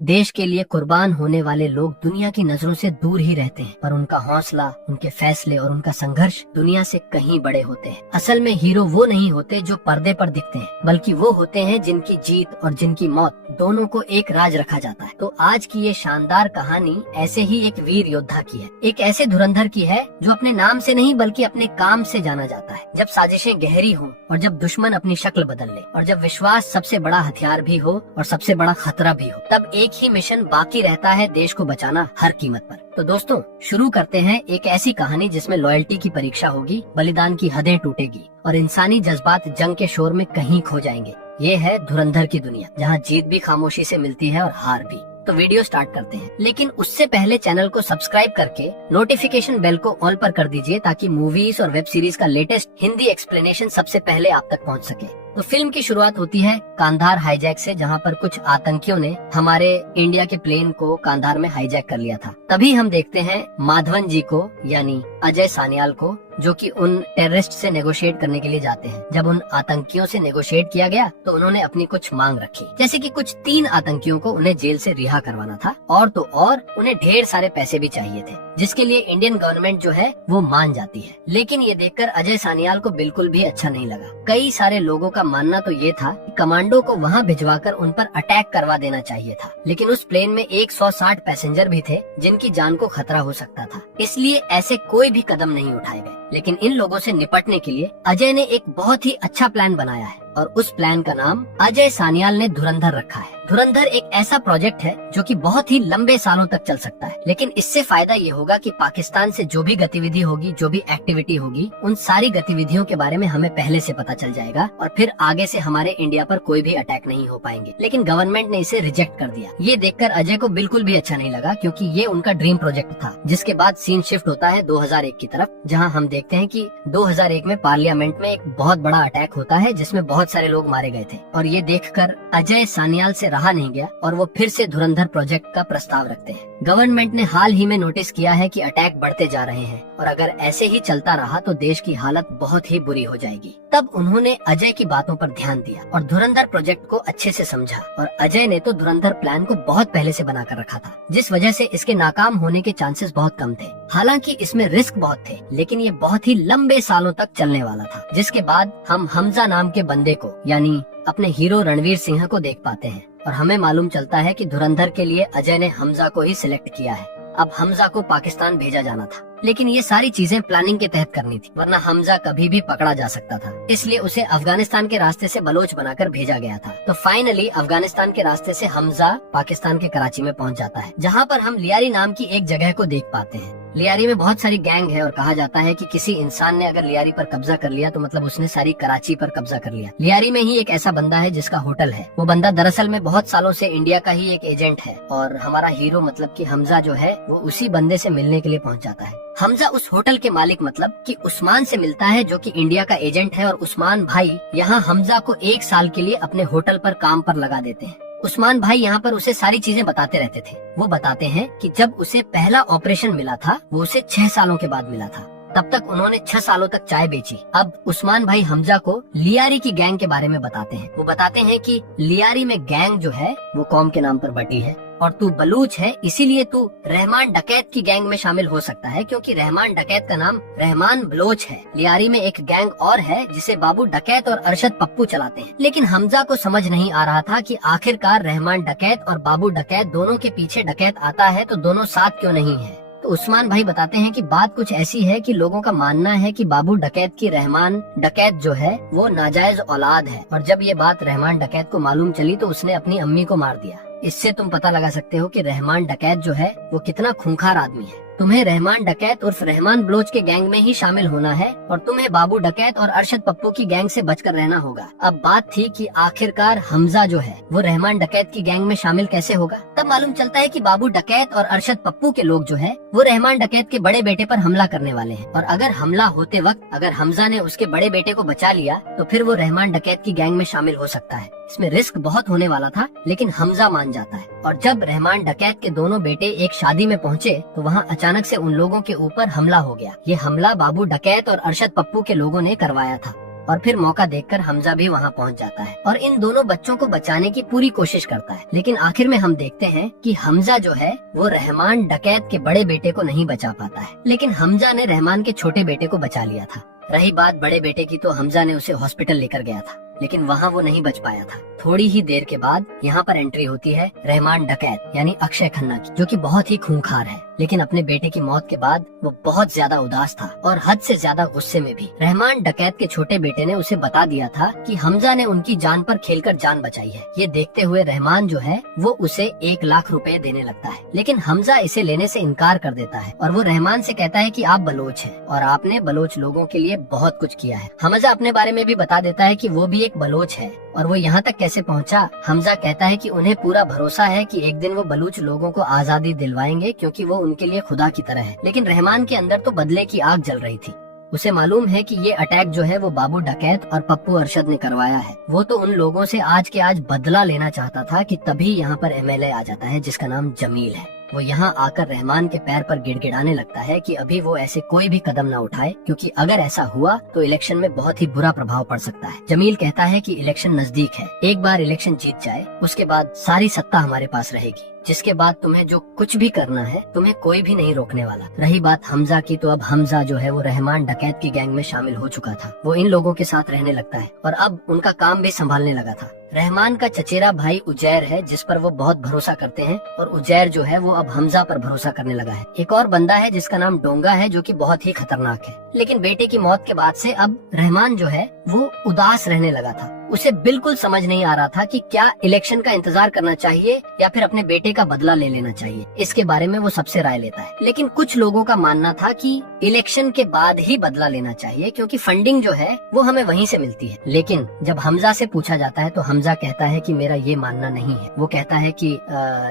देश के लिए कुर्बान होने वाले लोग दुनिया की नजरों से दूर ही रहते हैं, पर उनका हौसला, उनके फैसले और उनका संघर्ष दुनिया से कहीं बड़े होते हैं। असल में हीरो वो नहीं होते जो पर्दे पर दिखते हैं, बल्कि वो होते हैं जिनकी जीत और जिनकी मौत दोनों को एक राज रखा जाता है। तो आज की ये शानदार कहानी ऐसे ही एक वीर योद्धा की है, एक ऐसे धुरंधर की है जो अपने नाम से नहीं बल्कि अपने काम से जाना जाता है। जब साजिशें गहरी हों और जब दुश्मन अपनी शक्ल बदल ले और जब विश्वास सबसे बड़ा हथियार भी हो और सबसे बड़ा खतरा भी हो, तब एक ही मिशन बाकी रहता है, देश को बचाना हर कीमत पर। तो दोस्तों, शुरू करते हैं एक ऐसी कहानी जिसमें लॉयल्टी की परीक्षा होगी, बलिदान की हदें टूटेगी और इंसानी जज्बात जंग के शोर में कहीं खो जाएंगे। ये है धुरंधर की दुनिया, जहाँ जीत भी खामोशी से मिलती है और हार भी। तो वीडियो स्टार्ट करते हैं, लेकिन उससे पहले चैनल को सब्सक्राइब करके नोटिफिकेशन बेल को ऑल पर कर दीजिए, ताकि मूवीज और वेब सीरीज का लेटेस्ट हिंदी एक्सप्लेनेशन सबसे पहले आप तक पहुंच सके। तो फिल्म की शुरुआत होती है कांधार हाईजैक से, जहां पर कुछ आतंकियों ने हमारे इंडिया के प्लेन को कांधार में हाईजैक कर लिया था। तभी हम देखते हैं माधवन जी को, यानी अजय सान्याल को, जो कि उन टेररिस्ट से नेगोशिएट करने के लिए जाते हैं। जब उन आतंकियों से नेगोशिएट किया गया तो उन्होंने अपनी कुछ मांग रखी, जैसे कि कुछ 3 आतंकियों को उन्हें जेल से रिहा करवाना था, और तो और उन्हें ढेर सारे पैसे भी चाहिए थे, जिसके लिए इंडियन गवर्नमेंट जो है वो मान जाती है। लेकिन ये देखकर अजय सान्याल को बिल्कुल भी अच्छा नहीं लगा। कई सारे लोगों का मानना तो ये था कि कमांडो को वहाँ भिजवाकर उन पर अटैक करवा देना चाहिए था, लेकिन उस प्लेन में 160 पैसेंजर भी थे जिनकी जान को खतरा हो सकता था, इसलिए ऐसे कोई भी कदम नहीं उठाए गए। लेकिन इन लोगों से निपटने के लिए अजय ने एक बहुत ही अच्छा प्लान बनाया है, और उस प्लान का नाम अजय सान्याल ने धुरंधर रखा है। धुरंधर एक ऐसा प्रोजेक्ट है जो कि बहुत ही लंबे सालों तक चल सकता है, लेकिन इससे फायदा ये होगा कि पाकिस्तान से जो भी गतिविधि होगी, जो भी एक्टिविटी होगी, उन सारी गतिविधियों के बारे में हमें पहले से पता चल जाएगा, और फिर आगे से हमारे इंडिया पर कोई भी अटैक नहीं हो पाएंगे। लेकिन गवर्नमेंट ने इसे रिजेक्ट कर दिया। ये देखकर अजय को बिल्कुल भी अच्छा नहीं लगा, क्योंकि ये उनका ड्रीम प्रोजेक्ट था। जिसके बाद सीन शिफ्ट होता है 2001 की तरफ, जहाँ हम देखते हैं कि 2001 में पार्लियामेंट में एक बहुत बड़ा अटैक होता है, जिसमें बहुत सारे लोग मारे गए थे। और ये देखकर अजय सान्याल से रहा नहीं गया और वो फिर से धुरंधर प्रोजेक्ट का प्रस्ताव रखते हैं। गवर्नमेंट ने हाल ही में नोटिस किया है कि अटैक बढ़ते जा रहे हैं, और अगर ऐसे ही चलता रहा तो देश की हालत बहुत ही बुरी हो जाएगी। तब उन्होंने अजय की बातों पर ध्यान दिया और धुरंधर प्रोजेक्ट को अच्छे से समझा। और अजय ने तो धुरंधर प्लान को बहुत पहले से बना कर रखा था, जिस वजह से इसके नाकाम होने के चांसेस बहुत कम थे। हालांकि इसमें रिस्क बहुत थे, लेकिन ये बहुत ही लंबे सालों तक चलने वाला था। जिसके बाद हम हमजा नाम के बंदे को, यानी अपने हीरो रणवीर सिंह को देख पाते हैं, और हमें मालूम चलता है कि धुरंधर के लिए अजय ने हमजा को ही सिलेक्ट किया है। अब हमजा को पाकिस्तान भेजा जाना था, लेकिन ये सारी चीजें प्लानिंग के तहत करनी थी, वरना हमजा कभी भी पकड़ा जा सकता था। इसलिए उसे अफगानिस्तान के रास्ते से बलोच बनाकर भेजा गया था। तो फाइनली अफगानिस्तान के रास्ते से हमजा पाकिस्तान के कराची में पहुंच जाता है, जहां पर हम लियारी नाम की एक जगह को देख पाते हैं। लियारी में बहुत सारी गैंग है, और कहा जाता है कि किसी इंसान ने अगर लियारी पर कब्जा कर लिया तो मतलब उसने सारी कराची पर कब्जा कर लिया। लियारी में ही एक ऐसा बंदा है जिसका होटल है। वो बंदा दरअसल में बहुत सालों से इंडिया का ही एक एजेंट है, और हमारा हीरो मतलब कि हमजा जो है वो उसी बंदे से मिलने के लिए पहुंच जाता है। हमजा उस होटल के मालिक मतलब कि उस्मान से मिलता है, जो कि इंडिया का एजेंट है, और उस्मान भाई यहाँ हमजा को 1 साल के लिए अपने होटल पर काम पर लगा देते हैं। उस्मान भाई यहाँ पर उसे सारी चीजें बताते रहते थे। वो बताते हैं कि जब उसे पहला ऑपरेशन मिला था वो उसे 6 सालों के बाद मिला था। तब तक उन्होंने 6 सालों तक चाय बेची। अब उस्मान भाई हमजा को लियारी की गैंग के बारे में बताते हैं। वो बताते हैं कि लियारी में गैंग जो है वो कौम के नाम पर बटी है, और तू बलूच है, इसीलिए तू रहमान डकैत की गैंग में शामिल हो सकता है, क्योंकि रहमान डकैत का नाम रहमान बलोच है। लियारी में एक गैंग और है जिसे बाबू डकैत और अरशद पप्पू चलाते हैं। लेकिन हमजा को समझ नहीं आ रहा था कि आखिरकार रहमान डकैत और बाबू डकैत दोनों के पीछे डकैत आता है तो दोनों साथ क्यों नहीं है। तो उस्मान भाई बताते हैं कि बात कुछ ऐसी है कि लोगों का मानना है कि बाबू डकैत की रहमान डकैत जो है वो नाजायज औलाद है, और जब ये बात रहमान डकैत को मालूम चली तो उसने अपनी अम्मी को मार दिया। इससे तुम पता लगा सकते हो कि रहमान डकैत जो है वो कितना खूंखार आदमी है। तुम्हें रहमान डकैत उर्फ रहमान बलोच के गैंग में ही शामिल होना है, और तुम्हें बाबू डकैत और अरशद पप्पू की गैंग से बचकर रहना होगा। अब बात थी कि आखिरकार हमजा जो है वो रहमान डकैत की गैंग में शामिल कैसे होगा। तब मालूम चलता है कि बाबू डकैत और अरशद पप्पू के लोग जो है वो रहमान डकैत के बड़े बेटे पर हमला करने वाले हैं, और अगर हमला होते वक्त अगर हमजा ने उसके बड़े बेटे को बचा लिया तो फिर वो रहमान डकैत की गैंग में शामिल हो सकता है। इसमें रिस्क बहुत होने वाला था, लेकिन हमजा मान जाता है। और जब रहमान डकैत के दोनों बेटे एक शादी में पहुंचे तो वहाँ अचानक से उन लोगों के ऊपर हमला हो गया। ये हमला बाबू डकैत और अरशद पप्पू के लोगों ने करवाया था। और फिर मौका देखकर हमजा भी वहाँ पहुँच जाता है और इन दोनों बच्चों को बचाने की पूरी कोशिश करता है। लेकिन आखिर में हम देखते हैं कि हमजा जो है वो रहमान डकैत के बड़े बेटे को नहीं बचा पाता है, लेकिन हमजा ने रहमान के छोटे बेटे को बचा लिया था। रही बात बड़े बेटे की, तो हमजा ने उसे हॉस्पिटल लेकर गया था, लेकिन वहाँ वो नहीं बच पाया था। थोड़ी ही देर के बाद यहाँ पर एंट्री होती है रहमान डकैत यानी अक्षय खन्ना की, जो कि बहुत ही खूंखार है, लेकिन अपने बेटे की मौत के बाद वो बहुत ज्यादा उदास था और हद से ज्यादा गुस्से में भी। रहमान डकैत के छोटे बेटे ने उसे बता दिया था कि हमजा ने उनकी जान पर खेलकर जान बचाई है। ये देखते हुए रहमान जो है वो उसे 1 लाख रुपए देने लगता है, लेकिन हमजा इसे लेने से इनकार कर देता है और वो रहमान से कहता है कि आप बलोच हैं और आपने बलोच लोगों के लिए बहुत कुछ किया है। हमजा अपने बारे में भी बता देता है कि वो भी एक बलोच है और वो यहाँ तक कैसे पहुँचा। हमजा कहता है कि उन्हें पूरा भरोसा है कि एक दिन वो बलूच लोगों को आजादी दिलवाएंगे, क्योंकि वो उनके लिए खुदा की तरह है। लेकिन रहमान के अंदर तो बदले की आग जल रही थी। उसे मालूम है कि ये अटैक जो है वो बाबू डकैत और पप्पू अरशद ने करवाया है। वो तो उन लोगों से आज के आज बदला लेना चाहता था कि तभी यहाँ पर एमएलए आ जाता है जिसका नाम जमील है। वो यहाँ आकर रहमान के पैर पर गिड़गिड़ाने लगता है कि अभी वो ऐसे कोई भी कदम न उठाए, क्योंकि अगर ऐसा हुआ तो इलेक्शन में बहुत ही बुरा प्रभाव पड़ सकता है। जमील कहता है कि इलेक्शन नजदीक है, एक बार इलेक्शन जीत जाए उसके बाद सारी सत्ता हमारे पास रहेगी, जिसके बाद तुम्हें जो कुछ भी करना है तुम्हें कोई भी नहीं रोकने वाला। रही बात हमजा की, तो अब हमजा जो है वो रहमान डकैत की गैंग में शामिल हो चुका था। वो इन लोगों के साथ रहने लगता है और अब उनका काम भी संभालने लगा था। रहमान का चचेरा भाई उजैर है जिस पर वो बहुत भरोसा करते हैं और उजैर जो है वो अब हमजा पर भरोसा करने लगा है। एक और बंदा है जिसका नाम डोंगा है, जो कि बहुत ही खतरनाक है। लेकिन बेटे की मौत के बाद से अब रहमान जो है वो उदास रहने लगा था। उसे बिल्कुल समझ नहीं आ रहा था कि क्या इलेक्शन का इंतजार करना चाहिए या फिर अपने बेटे का बदला ले लेना चाहिए। इसके बारे में वो सबसे राय लेता है, लेकिन कुछ लोगों का मानना था कि इलेक्शन के बाद ही बदला लेना चाहिए, क्योंकि फंडिंग जो है वो हमें वहीं से मिलती है। लेकिन जब हमजा से पूछा जाता है तो हमजा कहता है कि मेरा ये मानना नहीं है। वो कहता है कि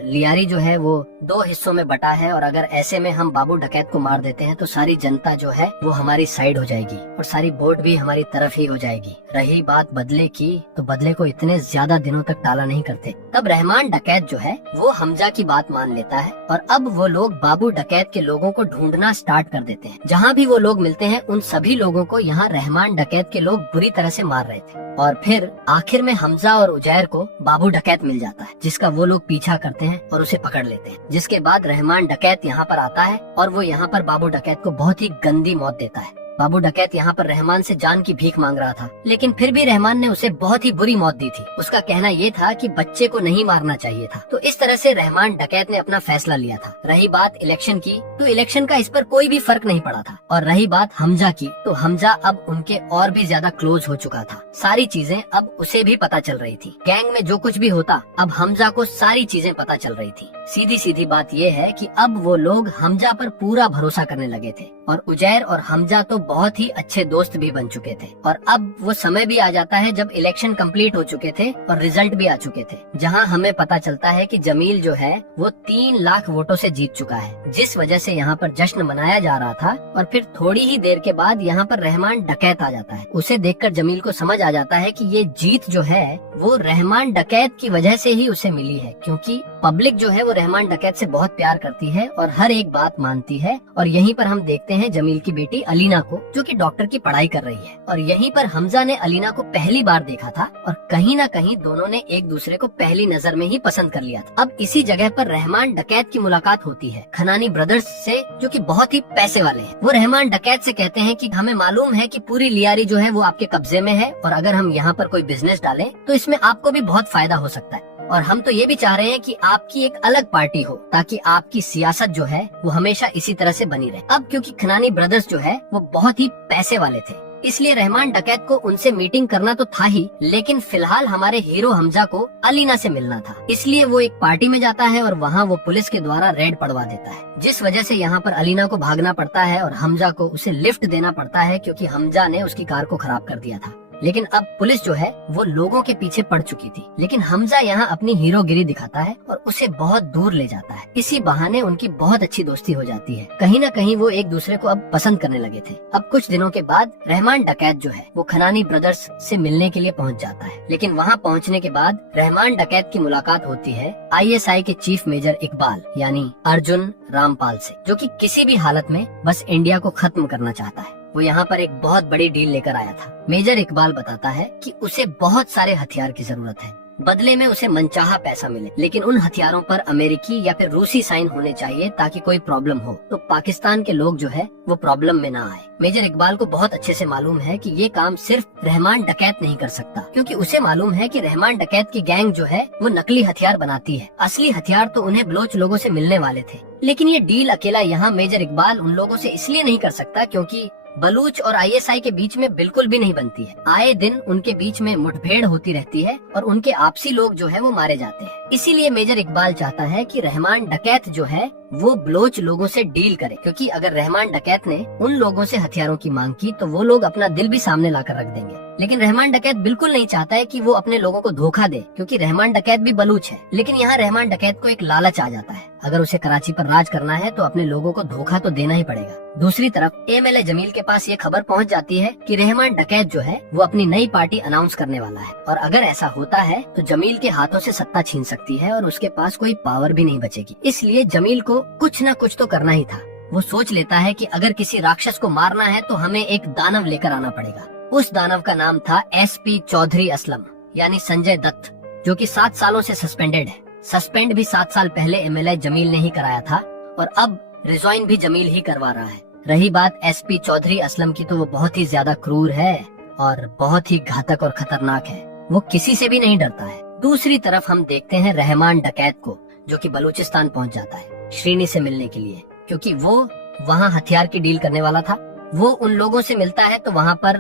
लियारी जो है वो 2 हिस्सों में बटा है और अगर ऐसे में हम बाबू डकैत को मार देते हैं तो सारी जनता जो है वो हमारी साइड हो जाएगी और सारी वोट भी हमारी तरफ ही हो जाएगी। रही बात बदले की, तो बदले को इतने ज्यादा दिनों तक टाला नहीं करते। तब रहमान डकैत जो है वो हमजा की बात मान लेता है और अब वो लोग बाबू डकैत के लोगों को ढूंढना स्टार्ट कर देते हैं। जहाँ भी वो लोग मिलते हैं उन सभी लोगों को यहाँ रहमान डकैत के लोग बुरी तरह से मार रहे थे और फिर आखिर में हमजा और उजैर को बाबू डकैत मिल जाता है, जिसका वो लोग पीछा करते हैं और उसे पकड़ लेते हैं। जिसके बाद रहमान डकैत यहाँ पर आता है और वो यहाँ पर बाबू डकैत को बहुत ही गंदी मौत देता है। बाबू डकैत यहाँ पर रहमान से जान की भीख मांग रहा था, लेकिन फिर भी रहमान ने उसे बहुत ही बुरी मौत दी थी। उसका कहना ये था कि बच्चे को नहीं मारना चाहिए था। तो इस तरह से रहमान डकैत ने अपना फैसला लिया था। रही बात इलेक्शन की, तो इलेक्शन का इस पर कोई भी फर्क नहीं पड़ा था। और रही बात हमजा की, तो हमजा अब उनके और भी ज्यादा क्लोज हो चुका था। सारी चीजें अब उसे भी पता चल रही थी। गैंग में जो कुछ भी होता, अब हमजा को सारी चीजें पता चल रही थी। सीधी सीधी बात ये है कि अब वो लोग हमजा पर पूरा भरोसा करने लगे थे और उजैर और हमजा तो बहुत ही अच्छे दोस्त भी बन चुके थे। और अब वो समय भी आ जाता है जब इलेक्शन कंप्लीट हो चुके थे और रिजल्ट भी आ चुके थे, जहां हमें पता चलता है कि जमील जो है वो 3 लाख वोटों से जीत चुका है, जिस वजह से यहाँ पर जश्न मनाया जा रहा था। और फिर थोड़ी ही देर के बाद यहाँ पर रहमान डकैत आ जाता है। उसे देखकर जमील को समझ आ जाता है कि ये जीत जो है वो रहमान डकैत की वजह से ही उसे मिली है, क्योंकि पब्लिक जो है वो रहमान डकैत से बहुत प्यार करती है और हर एक बात मानती है। और यहीं पर हम देखते हैं जमील की बेटी अलीना को, जो कि डॉक्टर की पढ़ाई कर रही है। और यहीं पर हमजा ने अलीना को पहली बार देखा था और कहीं ना कहीं दोनों ने एक दूसरे को पहली नजर में ही पसंद कर लिया था। अब इसी जगह पर रहमान डकैत की मुलाकात होती है खनानी ब्रदर्स से, जो कि बहुत ही पैसे वाले हैं। वो रहमान डकैत से कहते हैं कि हमें मालूम है कि पूरी लियारी जो है वो आपके कब्जे में है और अगर हम यहाँ पर कोई बिजनेस डालें तो इसमें आपको भी बहुत फायदा हो सकता है। और हम तो ये भी चाह रहे हैं कि आपकी एक अलग पार्टी हो, ताकि आपकी सियासत जो है वो हमेशा इसी तरह से बनी रहे। अब क्योंकि खनानी ब्रदर्स जो है वो बहुत ही पैसे वाले थे, इसलिए रहमान डकैत को उनसे मीटिंग करना तो था ही, लेकिन फिलहाल हमारे हीरो हमजा को अलीना से मिलना था। इसलिए वो एक पार्टी में जाता है और वहाँ वो पुलिस के द्वारा रेड पड़वा देता है, जिस वजह से यहाँ पर अलीना को भागना पड़ता है और हमजा को उसे लिफ्ट देना पड़ता है, क्योंकि हमजा ने उसकी कार को खराब कर दिया था। लेकिन अब पुलिस जो है वो लोगों के पीछे पड़ चुकी थी, लेकिन हमजा यहाँ अपनी हीरोगिरी दिखाता है और उसे बहुत दूर ले जाता है। इसी बहाने उनकी बहुत अच्छी दोस्ती हो जाती है। कहीं न कहीं वो एक दूसरे को अब पसंद करने लगे थे। अब कुछ दिनों के बाद रहमान डकैत जो है वो खनानी ब्रदर्स से मिलने के लिए पहुँच जाता है, लेकिन वहाँ पहुँचने के बाद रहमान डकैत की मुलाकात होती है ISI के चीफ मेजर इकबाल यानी अर्जुन रामपाल से, जो कि किसी भी हालत में बस इंडिया को खत्म करना चाहता है। वो यहाँ पर एक बहुत बड़ी डील लेकर आया था। मेजर इकबाल बताता है कि उसे बहुत सारे हथियार की जरूरत है, बदले में उसे मनचाहा पैसा मिले, लेकिन उन हथियारों पर अमेरिकी या फिर रूसी साइन होने चाहिए ताकि कोई प्रॉब्लम हो तो पाकिस्तान के लोग जो है वो प्रॉब्लम में ना आए। मेजर इकबाल को बहुत अच्छे से मालूम है कि ये काम सिर्फ रहमान डकैत नहीं कर सकता, क्योंकि उसे मालूम है कि रहमान डकैत की गैंग जो है वो नकली हथियार बनाती है। असली हथियार तो उन्हें बलोच लोगों से मिलने वाले थे, लेकिन ये डील अकेला यहाँ मेजर इकबाल उन लोगों से इसलिए नहीं कर सकता क्योंकि बलूच और आईएसआई के बीच में बिल्कुल भी नहीं बनती है। आए दिन उनके बीच में मुठभेड़ होती रहती है और उनके आपसी लोग जो है वो मारे जाते हैं। इसीलिए मेजर इकबाल चाहता है कि रहमान डकैत जो है वो बलोच लोगों से डील करे, क्योंकि अगर रहमान डकैत ने उन लोगों से हथियारों की मांग की तो वो लोग अपना दिल भी सामने लाकर रख देंगे। लेकिन रहमान डकैत बिल्कुल नहीं चाहता है कि वो अपने लोगों को धोखा दे, क्योंकि रहमान डकैत भी बलूच है। लेकिन यहाँ रहमान डकैत को एक लालच आ जाता है, अगर उसे कराची पर राज करना है तो अपने लोगों को धोखा तो देना ही पड़ेगा। दूसरी तरफ एमएलए जमील के पास ये खबर पहुंच जाती है कि रहमान डकैत जो है वो अपनी नई पार्टी अनाउंस करने वाला है, और अगर ऐसा होता है तो जमील के हाथों से सत्ता छीन सकती है और उसके पास कोई पावर भी नहीं बचेगी। इसलिए जमील को कुछ न कुछ तो करना ही था। वो सोच लेता है कि अगर किसी राक्षस को मारना है तो हमें एक दानव लेकर आना पड़ेगा। उस दानव का नाम था एसपी चौधरी असलम, यानी संजय दत्त, जो कि 7 सालों से सस्पेंडेड है। सस्पेंड भी 7 साल पहले एमएलए जमील ने ही कराया था और अब रिजाइन भी जमील ही करवा रहा है। रही बात एसपी चौधरी असलम की, तो वो बहुत ही ज्यादा क्रूर है और बहुत ही घातक और खतरनाक है। वो किसी से भी नहीं डरता है। दूसरी तरफ हम देखते हैं रहमान डकैत को, जो कि बलूचिस्तान पहुंच जाता है श्रीनी से मिलने के लिए, क्योंकि वो वहाँ हथियार की डील करने वाला था। वो उन लोगों से मिलता है तो वहाँ पर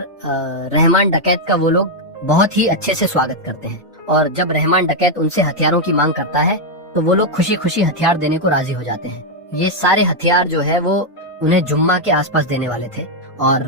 रहमान डकैत का वो लोग बहुत ही अच्छे से स्वागत करते हैं, और जब रहमान डकैत उनसे हथियारों की मांग करता है तो वो लोग खुशी खुशी हथियार देने को राजी हो जाते हैं। ये सारे हथियार जो है वो उन्हें जुम्मा के आसपास देने वाले थे, और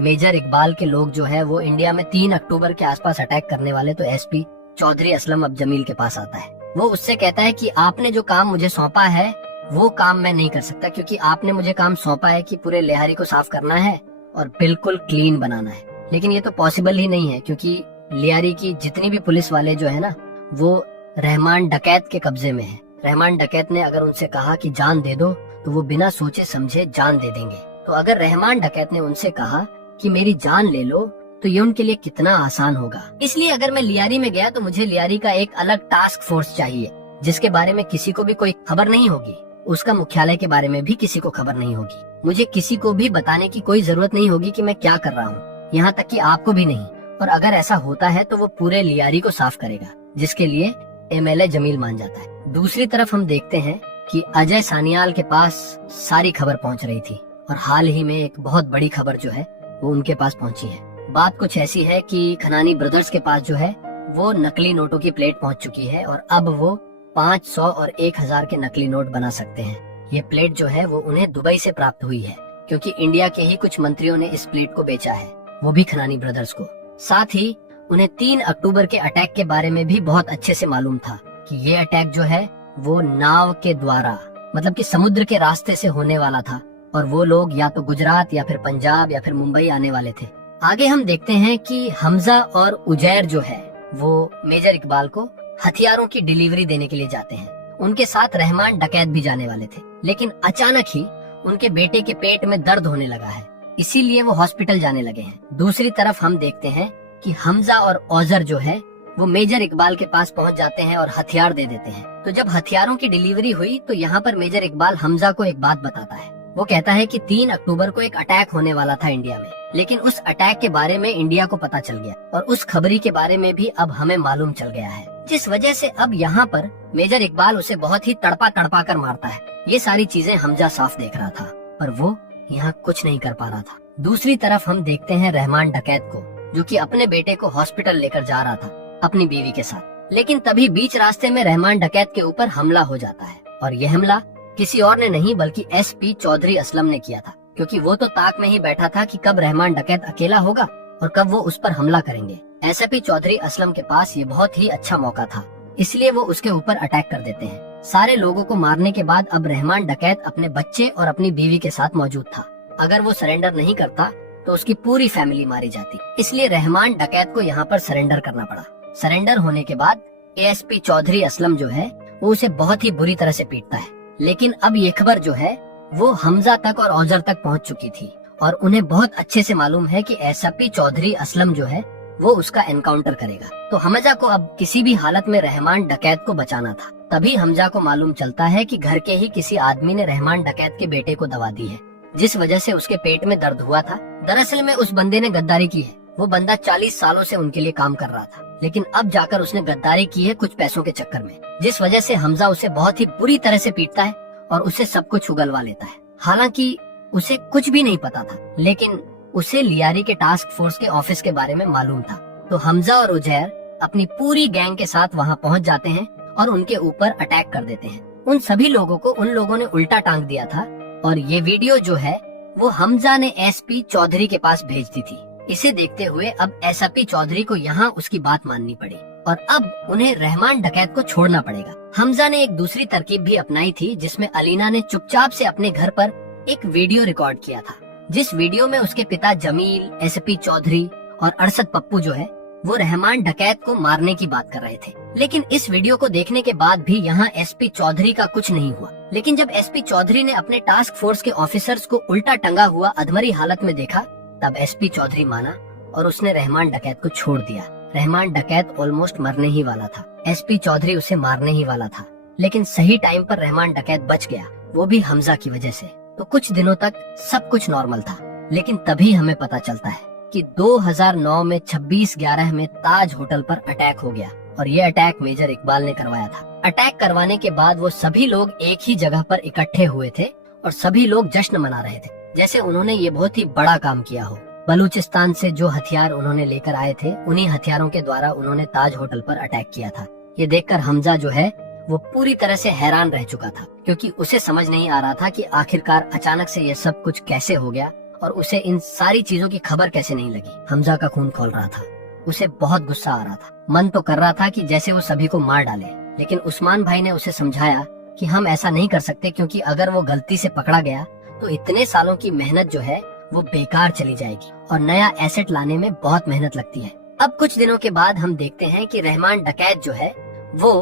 मेजर इकबाल के लोग जो है वो इंडिया में 3 अक्टूबर के आसपास अटैक करने वाले। तो एसपी चौधरी असलम अब जमील के पास आता है। वो उससे कहता है कि आपने जो काम मुझे सौंपा है वो काम मैं नहीं कर सकता, क्योंकि आपने मुझे काम सौंपा है कि पूरे लिहारी को साफ करना है और बिल्कुल क्लीन बनाना है। लेकिन ये तो पॉसिबल ही नहीं है, क्योंकि लिहारी की जितनी भी पुलिस वाले जो है ना वो रहमान डकैत के कब्जे में है। रहमान डकैत ने अगर उनसे कहा कि जान दे दो तो वो बिना सोचे समझे जान दे देंगे। तो अगर रहमान डकैत ने उनसे कहा कि मेरी जान ले लो तो ये उनके लिए कितना आसान होगा। इसलिए अगर मैं लियारी में गया तो मुझे लियारी का एक अलग टास्क फोर्स चाहिए, जिसके बारे में किसी को भी कोई खबर नहीं होगी। उसका मुख्यालय के बारे में भी किसी को खबर नहीं होगी। मुझे किसी को भी बताने की कोई जरूरत नहीं होगी कि मैं क्या कर रहा हूँ, यहाँ तक कि आपको भी नहीं। और अगर ऐसा होता है तो वो पूरे लियारी को साफ करेगा, जिसके लिए एमएलए जमील मान जाता है। दूसरी तरफ हम देखते हैं कि अजय सानियाल के पास सारी खबर पहुंच रही थी, और हाल ही में एक बहुत बड़ी खबर जो है वो उनके पास पहुंची है। बात कुछ ऐसी है कि खनानी ब्रदर्स के पास जो है वो नकली नोटों की प्लेट पहुंच चुकी है, और अब वो 500 और 1000 के नकली नोट बना सकते हैं। ये प्लेट जो है वो उन्हें दुबई से प्राप्त हुई है, क्योंकि इंडिया के ही कुछ मंत्रियों ने इस प्लेट को बेचा है, वो भी खनानी ब्रदर्स को। साथ ही उन्हें 3 अक्टूबर के अटैक के बारे में भी बहुत अच्छे से मालूम था कि ये अटैक जो है वो नाव के द्वारा, मतलब कि समुद्र के रास्ते से होने वाला था, और वो लोग या तो गुजरात या फिर पंजाब या फिर मुंबई आने वाले थे। आगे हम देखते हैं कि हमजा और उजैर जो है वो मेजर इकबाल को हथियारों की डिलीवरी देने के लिए जाते हैं। उनके साथ रहमान डकैत भी जाने वाले थे, लेकिन अचानक ही उनके बेटे के पेट में दर्द होने लगा है, इसीलिए वो हॉस्पिटल जाने लगे हैं। दूसरी तरफ हम देखते हैं कि हमजा और औजर जो है वो मेजर इकबाल के पास पहुंच जाते हैं और हथियार दे देते हैं। तो जब हथियारों की डिलीवरी हुई तो यहाँ पर मेजर इकबाल हमजा को एक बात बताता है। वो कहता है कि 3 अक्टूबर को एक अटैक होने वाला था इंडिया में, लेकिन उस अटैक के बारे में इंडिया को पता चल गया, और उस खबरी के बारे में भी अब हमें मालूम चल गया है, जिस वजह से अब यहाँ पर मेजर इकबाल उसे बहुत ही तड़पा तड़पा कर मारता है। ये सारी चीजें हमजा साफ देख रहा था, पर वो यहाँ कुछ नहीं कर पा रहा था। दूसरी तरफ हम देखते हैं रहमान डकैत को, जो कि अपने बेटे को हॉस्पिटल लेकर जा रहा था अपनी बीवी के साथ। लेकिन तभी बीच रास्ते में रहमान डकैत के ऊपर हमला हो जाता है, और यह हमला किसी और ने नहीं बल्कि एसपी चौधरी असलम ने किया था, क्योंकि वो तो ताक में ही बैठा था कि कब रहमान डकैत अकेला होगा और कब वो उस पर हमला करेंगे। एसपी चौधरी असलम के पास ये बहुत ही अच्छा मौका था, इसलिए वो उसके ऊपर अटैक कर देते हैं। सारे लोगों को मारने के बाद अब रहमान डकैत अपने बच्चे और अपनी बीवी के साथ मौजूद था। अगर वो सरेंडर नहीं करता तो उसकी पूरी फैमिली मारी जाती, इसलिए रहमान डकैत को यहाँ पर सरेंडर करना पड़ा। सरेंडर होने के बाद एएसपी चौधरी असलम जो है वो उसे बहुत ही बुरी तरह से पीटता है। लेकिन अब ये खबर जो है वो हमजा तक और औजर तक पहुंच चुकी थी, और उन्हें बहुत अच्छे से मालूम है कि एसपी चौधरी असलम जो है वो उसका एनकाउंटर करेगा। तो हमजा को अब किसी भी हालत में रहमान डकैत को बचाना था। तभी हमजा को मालूम चलता है कि घर के ही किसी आदमी ने रहमान डकैत के बेटे को दवा दी है, जिस वजह से उसके पेट में दर्द हुआ था। दरअसल में उस बंदे ने गद्दारी की है। वो बंदा 40 सालों से उनके लिए काम कर रहा था, लेकिन अब जाकर उसने गद्दारी की है कुछ पैसों के चक्कर में, जिस वजह से हमजा उसे बहुत ही बुरी तरह से पीटता है और उसे सब कुछ उगलवा लेता है। हालांकि उसे कुछ भी नहीं पता था, लेकिन उसे लियारी के टास्क फोर्स के ऑफिस के बारे में मालूम था। तो हमजा और उजैर अपनी पूरी गैंग के साथ वहाँ पहुँच जाते हैं और उनके ऊपर अटैक कर देते हैं। उन सभी लोगों को उन लोगों ने उल्टा टांग दिया था और ये वीडियो जो है वो हमजा ने एसपी चौधरी के पास भेज दी थी। इसे देखते हुए अब एसपी चौधरी को यहाँ उसकी बात माननी पड़ी और अब उन्हें रहमान डकैत को छोड़ना पड़ेगा। हमजा ने एक दूसरी तरकीब भी अपनाई थी, जिसमें अलीना ने चुपचाप से अपने घर पर एक वीडियो रिकॉर्ड किया था, जिस वीडियो में उसके पिता जमील, एसपी चौधरी और अरशद पप्पू जो है वो रहमान डकैत को मारने की बात कर रहे थे। लेकिन इस वीडियो को देखने के बाद भी यहाँ एसपी चौधरी का कुछ नहीं हुआ। लेकिन जब एसपी चौधरी ने अपने टास्क फोर्स के ऑफिसर्स को उल्टा टंगा हुआ अधमरी हालत में देखा, तब एसपी चौधरी माना और उसने रहमान डकैत को छोड़ दिया। रहमान डकैत ऑलमोस्ट मरने ही वाला था। एसपी चौधरी उसे मारने ही वाला था, लेकिन सही टाइम पर रहमान डकैत बच गया, वो भी हमजा की वजह से। तो कुछ दिनों तक सब कुछ नॉर्मल था, लेकिन तभी हमें पता चलता है कि 2009 में 26/11 में ताज होटल पर अटैक हो गया और ये अटैक मेजर इकबाल ने करवाया था। अटैक करवाने के बाद वो सभी लोग एक ही जगह पर इकट्ठे हुए थे और सभी लोग जश्न मना रहे थे, जैसे उन्होंने ये बहुत ही बड़ा काम किया हो। बलूचिस्तान से जो हथियार उन्होंने लेकर आए थे, उन्हीं हथियारों के द्वारा उन्होंने ताज होटल पर अटैक किया था। ये देखकर हमजा जो है वो पूरी तरह से हैरान रह चुका था, क्योंकि उसे समझ नहीं आ रहा था कि आखिरकार अचानक से ये सब कुछ कैसे हो गया और उसे इन सारी चीजों की खबर कैसे नहीं लगी। हमजा का खून खौल रहा था, उसे बहुत गुस्सा आ रहा था। मन तो कर रहा था कि जैसे वो सभी को मार डाले, लेकिन उस्मान भाई ने उसे समझाया कि हम ऐसा नहीं कर सकते, क्योंकि अगर वो गलती से पकड़ा गया तो इतने सालों की मेहनत जो है वो बेकार चली जाएगी और नया एसेट लाने में बहुत मेहनत लगती है। अब कुछ दिनों के बाद हम देखते हैं कि रहमान डकैत जो है वो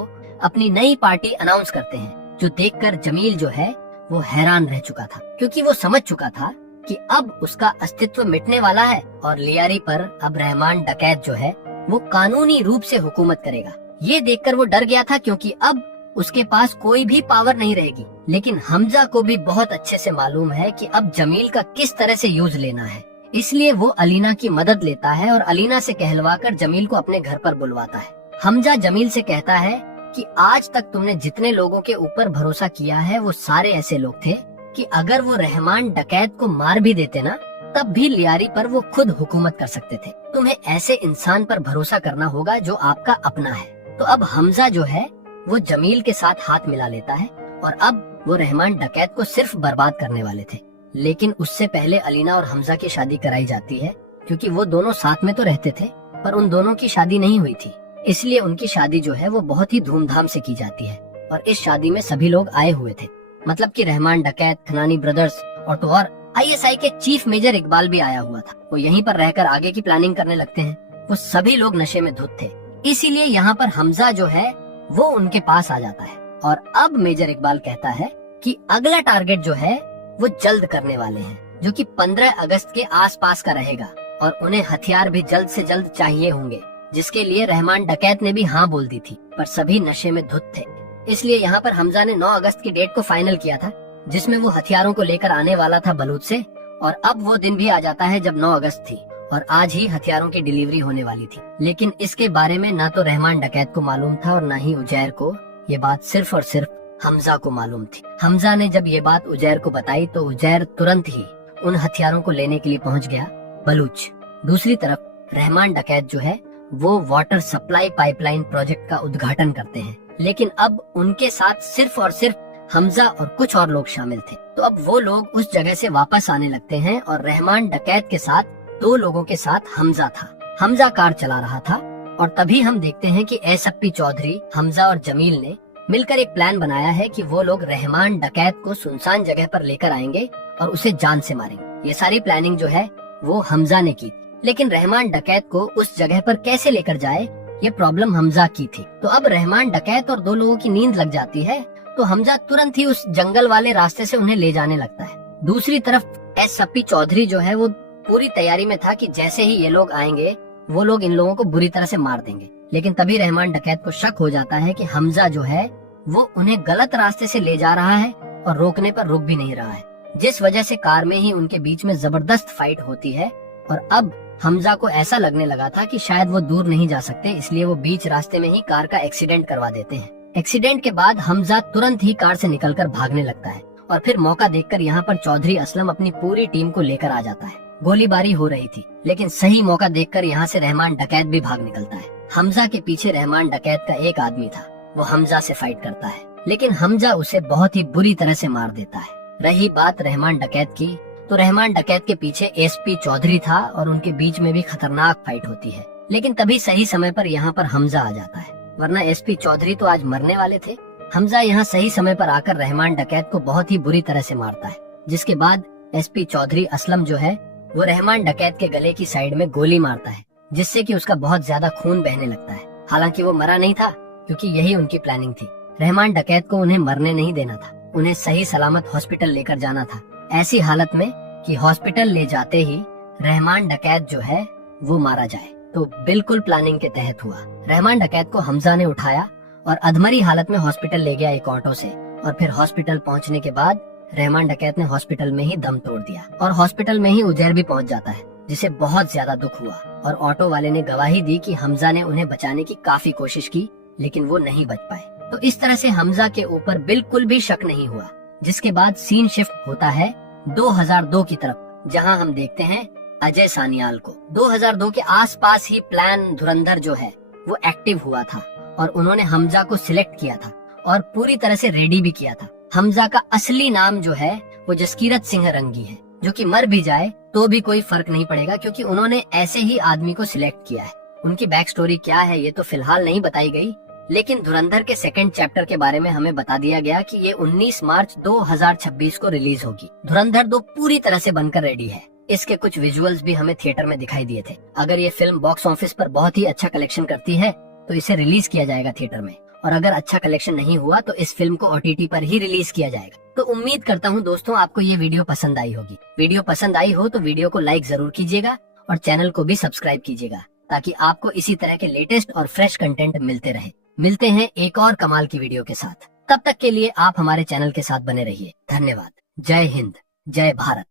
अपनी नई पार्टी अनाउंस करते हैं, जो देखकर जमील जो है वो हैरान रह चुका था, क्योंकि वो समझ चुका था कि अब उसका अस्तित्व मिटने वाला है और लियारी पर अब रहमान डकैत जो है वो कानूनी रूप से हुकूमत करेगा। ये देखकर वो डर गया था, क्योंकि अब उसके पास कोई भी पावर नहीं रहेगी। लेकिन हमजा को भी बहुत अच्छे से मालूम है कि अब जमील का किस तरह से यूज लेना है, इसलिए वो अलीना की मदद लेता है और अलीना से कहलवाकर जमील को अपने घर पर बुलवाता है। हमजा जमील से कहता है कि आज तक तुमने जितने लोगों के ऊपर भरोसा किया है वो सारे ऐसे लोग थे कि अगर वो रहमान डकैत को मार भी देते ना, तब भी लियारी पर वो खुद हुकूमत कर सकते थे। तुम्हें ऐसे इंसान पर भरोसा करना होगा जो आपका अपना है। तो अब हमजा जो है वो जमील के साथ हाथ मिला लेता है और अब वो रहमान डकैत को सिर्फ बर्बाद करने वाले थे। लेकिन उससे पहले अलीना और हमजा की शादी कराई जाती है, क्योंकि वो दोनों साथ में तो रहते थे पर उन दोनों की शादी नहीं हुई थी, इसलिए उनकी शादी जो है वो बहुत ही धूमधाम से की जाती है। और इस शादी में सभी लोग आए हुए थे, मतलब कि रहमान डकैत, खनानी ब्रदर्स और आईएसआई के चीफ मेजर इकबाल भी आया हुआ था। वो यहीं पर रहकर आगे की प्लानिंग करने लगते हैं। वो सभी लोग नशे में धुत थे, इसीलिए यहाँ पर हमजा जो है वो उनके पास आ जाता है और अब मेजर इकबाल कहता है कि अगला टारगेट जो है वो जल्द करने वाले हैं, जो कि 15 अगस्त के आसपास का रहेगा और उन्हें हथियार भी जल्द से जल्द चाहिए होंगे, जिसके लिए रहमान डकैत ने भी हाँ बोल दी थी, पर सभी नशे में धुत थे। इसलिए यहाँ पर हमजा ने 9 अगस्त की डेट को फाइनल किया था, जिसमें वो हथियारों को लेकर आने वाला था बलूच से। और अब वो दिन भी आ जाता है जब 9 अगस्त थी और आज ही हथियारों की डिलीवरी होने वाली थी। लेकिन इसके बारे में ना तो रहमान डकैत को मालूम था और ना ही उजैर को। ये बात सिर्फ और सिर्फ हमजा को मालूम थी। हमजा ने जब ये बात उजैर को बताई तो उजैर तुरंत ही उन हथियारों को लेने के लिए पहुंच गया बलूच। दूसरी तरफ रहमान डकैत जो है वो वाटर सप्लाई पाइपलाइन प्रोजेक्ट का उद्घाटन करते हैं, लेकिन अब उनके साथ सिर्फ और सिर्फ हमजा और कुछ और लोग शामिल थे। तो अब वो लोग उस जगह से वापस आने लगते हैं और रहमान डकैत के साथ 2 लोगों के साथ हमजा था। हमजा कार चला रहा था और तभी हम देखते हैं कि एसपी चौधरी, हमजा और जमील ने मिलकर एक प्लान बनाया है कि वो लोग रहमान डकैत को सुनसान जगह पर लेकर आएंगे और उसे जान से मारेंगे। ये सारी प्लानिंग जो है वो हमजा ने की, लेकिन रहमान डकैत को उस जगह पर कैसे लेकर जाए ये प्रॉब्लम हमजा की थी। तो अब रहमान डकैत और 2 लोगों की नींद लग जाती है, तो हमजा तुरंत ही उस जंगल वाले रास्ते से उन्हें ले जाने लगता है। दूसरी तरफ SP चौधरी जो है वो पूरी तैयारी में था कि जैसे ही ये लोग आएंगे वो लोग इन लोगों को बुरी तरह से मार देंगे। लेकिन तभी रहमान डकैत को शक हो जाता है कि हमजा जो है वो उन्हें गलत रास्ते से ले जा रहा है और रोकने पर रुक भी नहीं रहा है, जिस वजह से कार में ही उनके बीच में जबरदस्त फाइट होती है। और अब हमजा को ऐसा लगने लगा था कि शायद वो दूर नहीं जा सकते, इसलिए वो बीच रास्ते में ही कार का एक्सीडेंट करवा देते हैं। एक्सीडेंट के बाद हमजा तुरंत ही कार से निकलकर भागने लगता है और फिर मौका देखकर यहाँ पर चौधरी असलम अपनी पूरी टीम को लेकर आ जाता है। गोलीबारी हो रही थी, लेकिन सही मौका देखकर यहाँ से रहमान डकैत भी भाग निकलता है। हमजा के पीछे रहमान डकैत का एक आदमी था, वो हमजा से फाइट करता है, लेकिन हमजा उसे बहुत ही बुरी तरह से मार देता है। रही बात रहमान डकैत की, तो रहमान डकैत के पीछे SP चौधरी था और उनके बीच में भी खतरनाक फाइट होती है। लेकिन तभी सही समय पर यहाँ पर हमजा आ जाता है, वरना SP चौधरी तो आज मरने वाले थे। हमजा यहाँ सही समय पर आकर रहमान डकैत को बहुत ही बुरी तरह से मारता है, जिसके बाद SP चौधरी असलम जो है वो रहमान डकैत के गले की साइड में गोली मारता है, जिससे कि उसका बहुत ज्यादा खून बहने लगता है। हालांकि वो मरा नहीं था, क्योंकि यही उनकी प्लानिंग थी। रहमान डकैत को उन्हें मरने नहीं देना था, उन्हें सही सलामत हॉस्पिटल लेकर जाना था। ऐसी हालत में कि हॉस्पिटल ले जाते ही रहमान डकैत जो है वो मारा जाए। तो बिल्कुल प्लानिंग के तहत हुआ। रहमान डकैत को हमजा ने उठाया और अधमरी हालत में हॉस्पिटल ले गया एक ऑटो से, और फिर हॉस्पिटल पहुंचने के बाद रहमान डकैत ने हॉस्पिटल में ही दम तोड़ दिया और हॉस्पिटल में ही उजैर भी पहुंच जाता है, जिसे बहुत ज्यादा दुख हुआ। और ऑटो वाले ने गवाही दी कि हमजा ने उन्हें बचाने की काफी कोशिश की, लेकिन वो नहीं बच पाए। तो इस तरह से हमजा के ऊपर बिल्कुल भी शक नहीं हुआ। जिसके बाद सीन शिफ्ट होता है 2002 की तरफ, जहां हम देखते हैं अजय सानियाल को। 2002 के आसपास ही प्लान धुरंधर जो है वो एक्टिव हुआ था और उन्होंने हमजा को सिलेक्ट किया था और पूरी तरह से रेडी भी किया था। हमजा का असली नाम जो है वो जसकीरत सिंह रंगी है, जो कि मर भी जाए तो भी कोई फर्क नहीं पड़ेगा, क्योंकि उन्होंने ऐसे ही आदमी को सिलेक्ट किया है। उनकी बैक स्टोरी क्या है ये तो फिलहाल नहीं बताई गई, लेकिन धुरंधर के सेकंड चैप्टर के बारे में हमें बता दिया गया कि ये 19 मार्च 2026 को रिलीज होगी। धुरंधर 2 पूरी तरह से बनकर रेडी है। इसके कुछ विजुअल्स भी हमें थिएटर में दिखाई दिए थे। अगर ये फिल्म बॉक्स ऑफिस पर बहुत ही अच्छा कलेक्शन करती है तो इसे रिलीज किया जाएगा थिएटर में, और अगर अच्छा कलेक्शन नहीं हुआ तो इस फिल्म को OTT पर ही रिलीज किया जाएगा। तो उम्मीद करता हूँ दोस्तों आपको ये वीडियो पसंद आई होगी। वीडियो पसंद आई हो तो वीडियो को लाइक जरूर कीजिएगा और चैनल को भी सब्सक्राइब कीजिएगा, ताकि आपको इसी तरह के लेटेस्ट और फ्रेश कंटेंट मिलते रहे। मिलते हैं एक और कमाल की वीडियो के साथ। तब तक के लिए आप हमारे चैनल के साथ बने रहिए। धन्यवाद। जय हिंद, जय भारत।